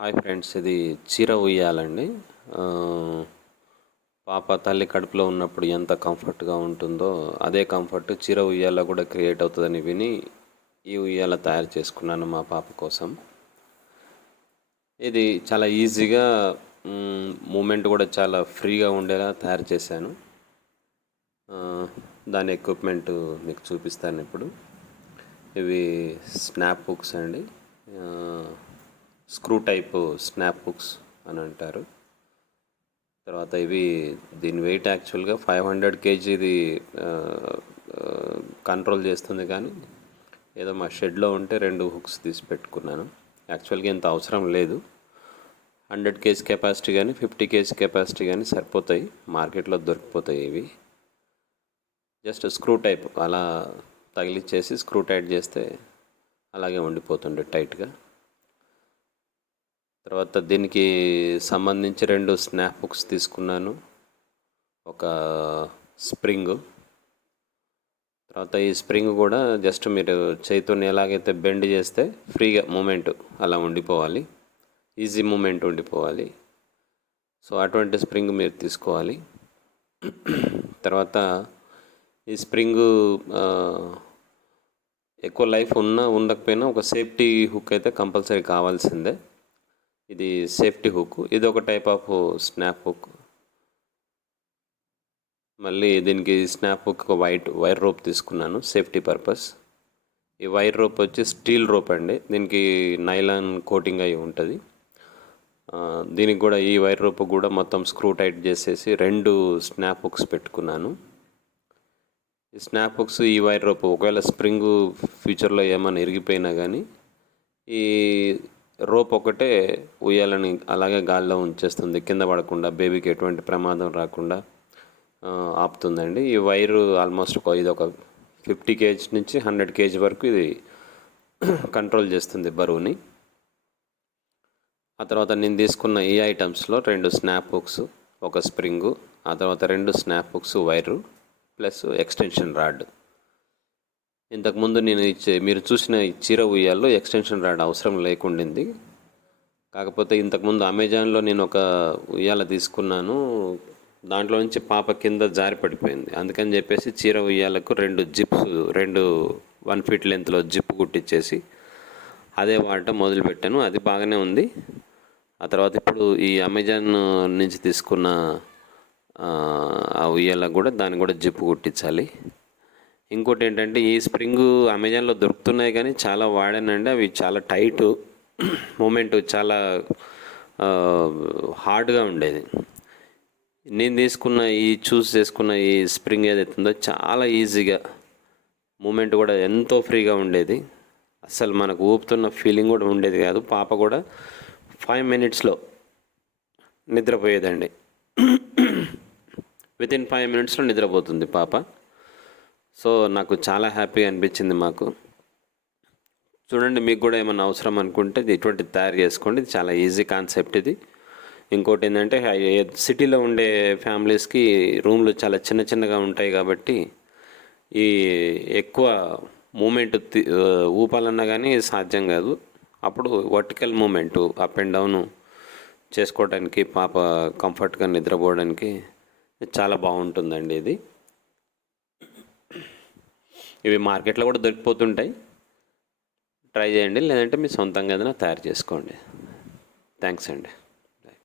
Hi friends, ఇది చీర ఉయ్యాలండి. పాప తల్లి కడుపులో ఉన్నప్పుడు ఎంత కంఫర్ట్గా ఉంటుందో అదే కంఫర్ట్ చీర ఉయ్యాల కూడా క్రియేట్ అవుతుందని విని ఈ ఉయ్యాల తయారు చేసుకున్నాను మా పాప కోసం. ఇది చాలా ఈజీగా, మూమెంట్ కూడా చాలా ఫ్రీగా ఉండేలా తయారు చేశాను. దాని ఎక్విప్మెంట్ మీకు చూపిస్తాను ఇప్పుడు. ఇవి స్నాప్ హుక్స్ అండి, స్క్రూ టైప్ స్నాప్ హుక్స్ అని అంటారు. తర్వాత ఇవి దీని వెయిట్ యాక్చువల్గా 500 kgది కంట్రోల్ చేస్తుంది, కానీ ఏదో మా షెడ్లో ఉంటే 2 హుక్స్ తీసి పెట్టుకున్నాను. యాక్చువల్గా ఇంత అవసరం లేదు. 100 kg కెపాసిటీ కానీ 50 kg కెపాసిటీ కానీ సరిపోతాయి, మార్కెట్లో దొరికిపోతాయి. ఇవి జస్ట్ స్క్రూ టైప్ అలా తగిలిచ్చేసి స్క్రూ టైట్ చేస్తే అలాగే ఉండిపోతుండే టైట్గా. తర్వాత దీనికి సంబంధించి 2 స్నాప్ హుక్స్ తీసుకున్నాను, ఒక స్ప్రింగ్. తర్వాత ఈ స్ప్రింగ్ కూడా జస్ట్ మీరు చేతితో ఎలాగైతే బెండ్ చేస్తే ఫ్రీగా మూమెంట్ అలా ఉండిపోవాలి, ఈజీ మూమెంట్ ఉండిపోవాలి. సో అటువంటి స్ప్రింగ్ మీరు తీసుకోవాలి. తర్వాత ఈ స్ప్రింగు ఎక్కువ లైఫ్ ఉండకపోయినా ఒక సేఫ్టీ హుక్ అయితే కంపల్సరీ కావాల్సిందే. ఇది సేఫ్టీ హుక్, ఇది ఒక టైప్ ఆఫ్ స్నాప్ హుక్. మళ్ళీ దీనికి స్నాప్ హుక్ వైర్ రోప్ తీసుకున్నాను సేఫ్టీ పర్పస్. ఈ వైర్ రోప్ వచ్చి స్టీల్ రోప్ అండి, దీనికి నైలాన్ కోటింగ్ అయి ఉంటుంది. దీనికి కూడా ఈ వైర్ రోప్ కూడా మొత్తం స్క్రూ టైట్ చేసేసి 2 స్నాప్ హుక్స్ పెట్టుకున్నాను. ఈ స్నాప్ హుక్స్, ఈ వైర్ రోప్ ఒకవేళ స్ప్రింగు ఫ్యూచర్లో ఏమైనా ఇరిగిపోయినా కానీ ఈ రోప్ ఒకటే ఉయ్యాలని అలాగే గాల్లో ఉంచేస్తుంది, కింద పడకుండా, బేబీకి ఎటువంటి ప్రమాదం రాకుండా ఆపుతుందండి. ఈ వైరు ఆల్మోస్ట్ ఇది ఒక 50 kg నుంచి 100 kg వరకు ఇది కంట్రోల్ చేస్తుంది బరువుని. ఆ తర్వాత నేను తీసుకున్న ఈ ఐటమ్స్లో 2 స్నాప్ హుక్స్, ఒక స్ప్రింగు, ఆ తర్వాత 2 snap hooks, wire plus extension rod. ఇంతకుముందు నేను మీరు చూసిన ఈ చీర ఉయ్యాల్లో ఎక్స్టెన్షన్ రాడ్ అవసరం లేకుండింది. కాకపోతే ఇంతకుముందు అమెజాన్లో నేను ఒక ఉయ్యాల తీసుకున్నాను, దాంట్లో నుంచి పాప కింద జారి పడిపోయింది. అందుకని చెప్పేసి చీర ఉయ్యాలకు 2 జిప్స్, 2 1 feet లెంత్లో జిప్ కుట్టించేసి అదే వాడటం మొదలుపెట్టాను. అది బాగానే ఉంది. ఆ తర్వాత ఇప్పుడు ఈ అమెజాన్ నుంచి తీసుకున్న ఆ ఉయ్యాలకు కూడా దాన్ని కూడా జిప్ కుట్టించాలి. ఇంకోటి ఏంటంటే, ఈ స్ప్రింగు అమెజాన్లో దొరుకుతున్నాయి కానీ చాలా వాడానండి, అవి చాలా టైటు, మూమెంట్ చాలా హార్డ్గా ఉండేది. నేను చూస్ చేసుకున్న ఈ స్ప్రింగ్ ఏదైతుందో చాలా ఈజీగా, మూమెంట్ కూడా ఎంతో ఫ్రీగా ఉండేది. అసలు మనకు ఊపుతున్న ఫీలింగ్ కూడా ఉండేది కాదు. పాప కూడా 5 minutesలో నిద్రపోయేదండి. వితిన్ 5 minutesలో నిద్రపోతుంది పాప. సో నాకు చాలా హ్యాపీగా అనిపించింది మాకు. చూడండి, మీకు కూడా ఏమైనా అవసరం అనుకుంటే ఇటువంటిది తయారు చేసుకోండి. ఇది చాలా ఈజీ కాన్సెప్ట్ ఇది. ఇంకోటి ఏంటంటే, సిటీలో ఉండే ఫ్యామిలీస్కి రూమ్లు చాలా చిన్నగా ఉంటాయి కాబట్టి ఈ ఎక్కువ మూమెంట్ ఊపాలన్నా కానీ సాధ్యం కాదు. అప్పుడు vertical movement up and down చేసుకోవడానికి, పాప కంఫర్ట్గా నిద్రపోవడానికి చాలా బాగుంటుందండి ఇది. ఇవి మార్కెట్లో కూడా దొరికిపోతుంటాయి, ట్రై చేయండి. లేదంటే మీ సొంతంగా ఏదైనా తయారు చేసుకోండి. థ్యాంక్స్ అండి.